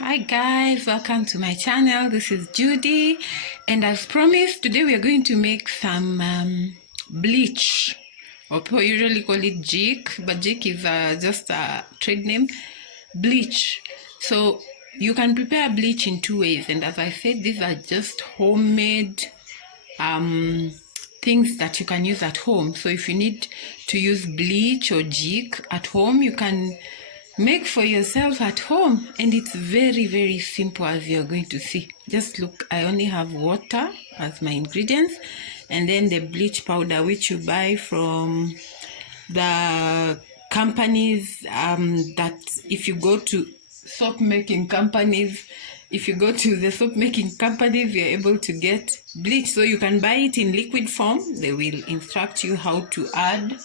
Hi guys, welcome to my channel. This is Judy, and as promised, today we are going to make some bleach, or people usually call it jik, but jik is just a trade name. Bleach. So you can prepare bleach in two ways, and as I said, these are just homemade things that you can use at home. So if you need to use bleach or jik at home, you can make for yourself at home, and it's very simple, as you're going to see. Just look, I only have water as my ingredients, and then the bleach powder, which you buy from the companies that if you go to soap making companies, you're able to get bleach. So you can buy it in liquid form. They will instruct you how to add,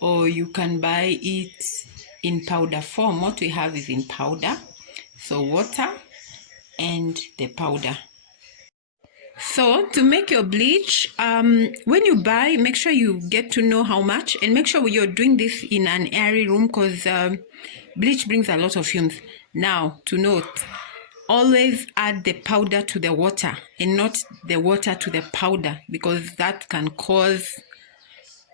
or you can buy it in powder form. What we have is in powder, so water and the powder. So to make your bleach, when you buy, make sure you get to know how much, and make sure you're doing this in an airy room, because bleach brings a lot of fumes. Now, to note, always add the powder to the water and not the water to the powder, because that can cause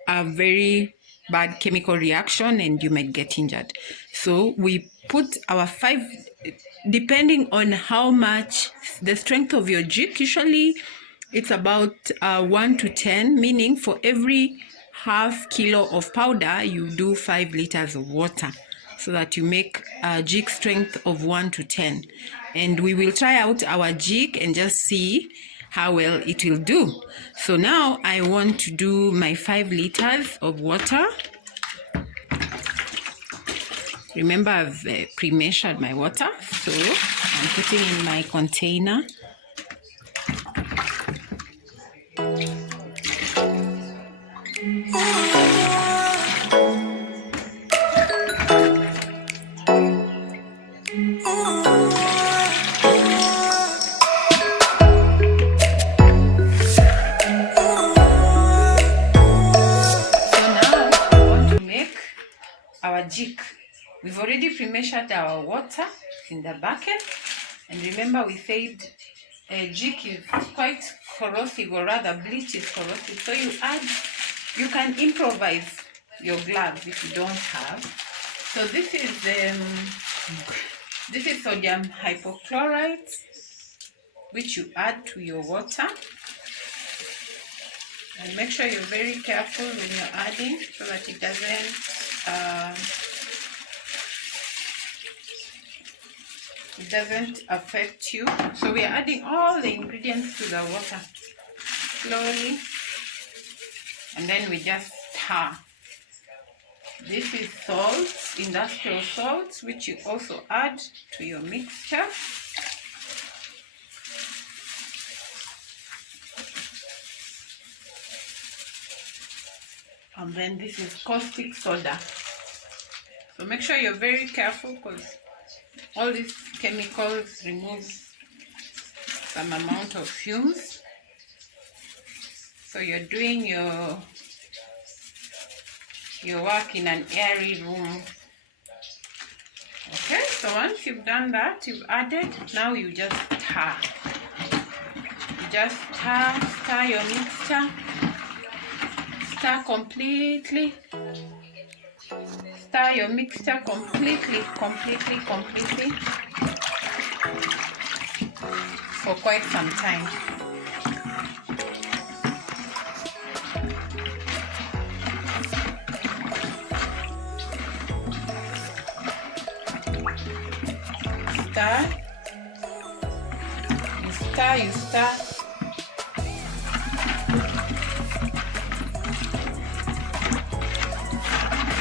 a very bad chemical reaction and you might get injured. So we put our 5, depending on how much the strength of your jik. Usually it's about 1 to 10, meaning for every half kilo of powder you do 5 liters of water, so that you make a jik strength of 1 to 10. And we will try out our jik and just see how well it will do. So now I want to do my 5 liters of water. Remember, I've pre-measured my water, so I'm putting in my container. Our jik. We've already pre-measured our water in the bucket, and remember we said jik is quite corrosive, or rather bleach is corrosive, so you can improvise your gloves if you don't have. So this is sodium hypochlorite, which you add to your water. And make sure you're very careful when you're adding, so that it doesn't affect you. So we are adding all the ingredients to the water slowly, and then we just stir. This is salt, industrial salt, which you also add to your mixture. And then this is caustic soda. So make sure you're very careful, because all these chemicals remove some amount of fumes. So you're doing your work in an airy room. Okay, so once you've done that, you've added, now you just stir. You just stir your mixture. Stir completely. Stir your mixture completely for quite some time. You stir.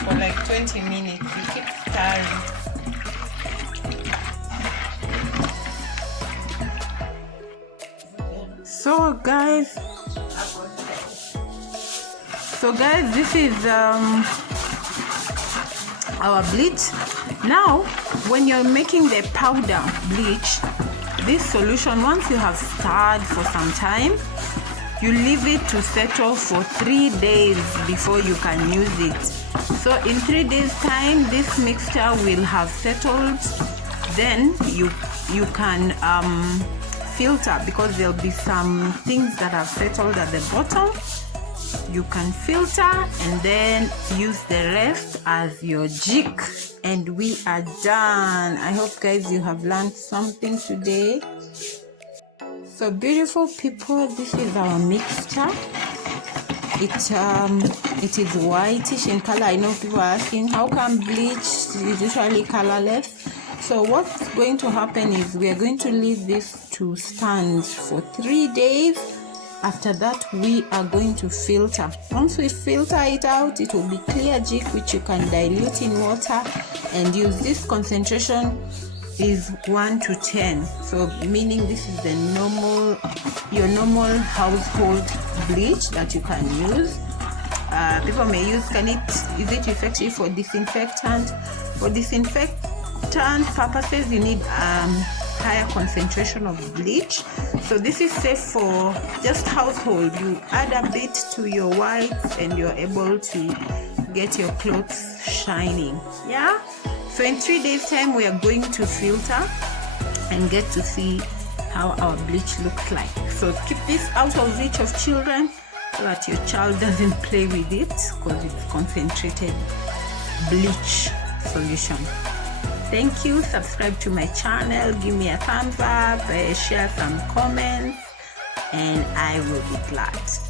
For like 20 minutes, you keep stirring. So guys, this is our bleach. Now when you're making the powder bleach, this solution, once you have stirred for some time, you leave it to settle for 3 days before you can use it. So in 3 days time, this mixture will have settled then you can filter, because there'll be some things that are settled at the bottom. You can filter and then use the rest as your jig, and we are done. I hope guys you have learned something today. So beautiful people, this is our mixture. It is whitish in color. I know people are asking how come bleach is usually colorless. So what's going to happen is we are going to leave this to stand for 3 days. After that, we are going to filter. Once we filter it out, it will be clear jig, which you can dilute in water and use. This concentration is 1 to 10, so meaning this is the your normal household bleach that you can use. People may use, is it effective for disinfectant? For disinfectant purposes, you need higher concentration of bleach. So this is safe for just household. You add a bit to your whites and you're able to get your clothes shining. Yeah. So in 3 days time, we are going to filter and get to see how our bleach looks like. So keep this out of reach of children so that your child doesn't play with it, because it's concentrated bleach solution. Thank you. Subscribe to my channel, give me a thumbs up, share some comments, and I will be glad.